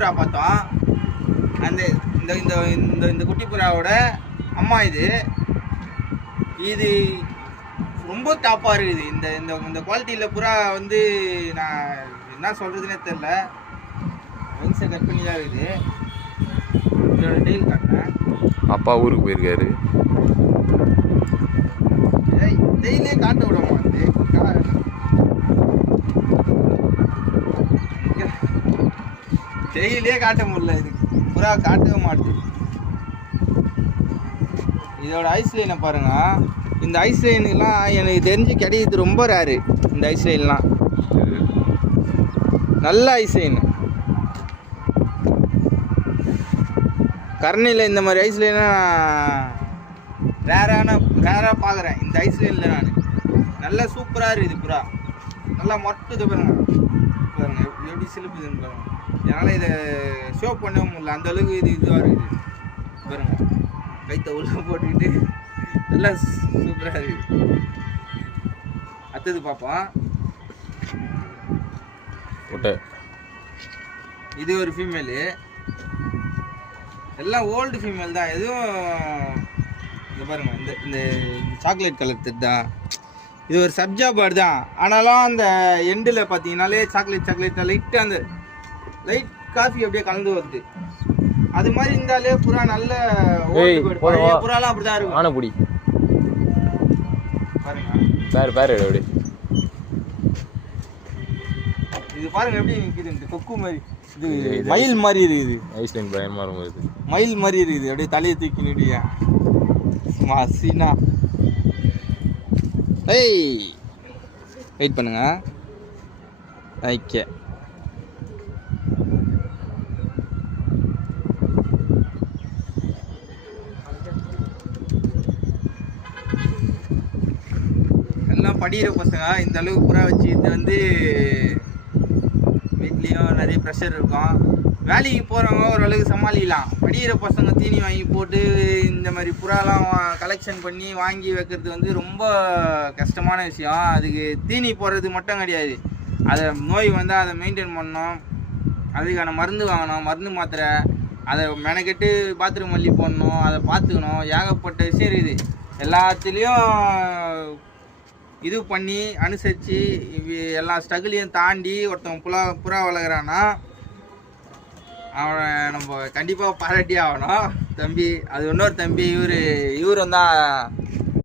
புறா பார்த்தோம். அந்த இந்த இந்த இந்த இந்த குட்டி புறாவோட அம்மா இது ரொம்ப டாப்பாக இருக்குது. இந்த இந்த இந்த குவாலிட்டியில் புறா வந்து நான் என்ன சொல்கிறதுனே தெரில. விங்ஸை கட் பண்ணி தான் இருக்குது. இதோட டெய்ல் காட்டினேன். அப்பா ஊருக்கு போயிருக்காரு. டெய்லியே காட்ட விட மாட்டேன். டெய்லியே காட்ட முடியல. இதுக்கு புறா காட்டவே மாட்டுது. இதோட ஐஸ் லைனை பாருங்க. இந்த ஐஸ் லைனுலாம் எனக்கு தெரிஞ்சு கிடையாது ரொம்ப ரேரு. இந்த ஐஸ் லைன்லாம் நல்ல ஐஸ் லைன். கரணியில் இந்த மாதிரி ஐஸ் லைனாக ரேராக பார்க்குறேன். இந்த ஐஸ் லைனில் நான் நல்லா சூப்பராக இருக்குது புறா. நல்லா மொட்டுது பாருங்க. பாருங்க எப்படி சிலுப்புதுன்னு பாருங்க. என்னால் இதை ஷோ பண்ணவே முடியல. அந்தளவுக்கு இதுவாக இருக்குது பாருங்க. கைத்தை உள்ள போட்டுக்கிட்டு நல்லா சூப்பராக இருக்குது. அடுத்தது பார்ப்போம். இது ஒரு ஃபீமேலு. எல்லாம் ஓல்டு ஃபீமேல் தான். எதுவும் இந்த பாருங்க இந்த இந்த சாக்லேட் கலர் தான். இது ஒரு சப்ஜா பேர்டு தான். ஆனாலும் அந்த எண்டில் பார்த்தீங்கன்னாலே சாக்லேட் லைட்டாக அந்த லைட் காஃபி அப்படியே கலந்து வருது. அது மாதிரி இருந்தாலே புறா நல்ல ஓல்டு பேர்டு. பழைய புறாலாம் அப்படி தான் இருக்கும். ஆனப்புடி பாருங்க. பேர் எப்படி இது பாருங்க எப்படி நிற்கிது. இந்த கொக்கு மாதிரி இது மயில் மாதிரி இருக்குது. ஐஸ்லைன் பயமாக இருக்கும். மயில் மாதிரி இருக்குது. அப்படியே தலையை தூக்கி நிடியா மாசினா. ஏய் வெயிட் பண்ணுங்க. ஓகே எல்லாம் படிக்கிற பசங்க. இந்த அளவுக்கு புறா வச்சு இது வந்து வீட்லேயும் நிறைய ப்ரெஷர் இருக்கும். வேலைக்கு போகிறவங்க ஓரளவுக்கு சமாளிக்கலாம். படிக்கிற பசங்க தீனி வாங்கி போட்டு இந்த மாதிரி புறாலாம் கலெக்ஷன் பண்ணி வாங்கி வைக்கிறது வந்து ரொம்ப கஷ்டமான விஷயம். அதுக்கு தீனி போடுறது மட்டும் கிடையாது. அதை நோய் வந்தால் அதை மெயின்டைன் பண்ணணும். அதுக்கான மருந்து வாங்கணும், மருந்து மாத்திரை, அதை மெனக்கெட்டு பாத்ரூம் மல்லி போடணும், அதை பார்த்துக்கணும். ஏகப்பட்ட விஷயம் இருக்குது. எல்லாத்துலேயும் இது பண்ணி அனுசரித்து எல்லா ஸ்ட்ரகிளையும் தாண்டி ஒருத்தவங்க புறா வளர்க்குறான்னா அவனை நம்ம கண்டிப்பாக பாராட்டி ஆகணும். தம்பி அது இன்னொரு தம்பி இவர் வந்தால்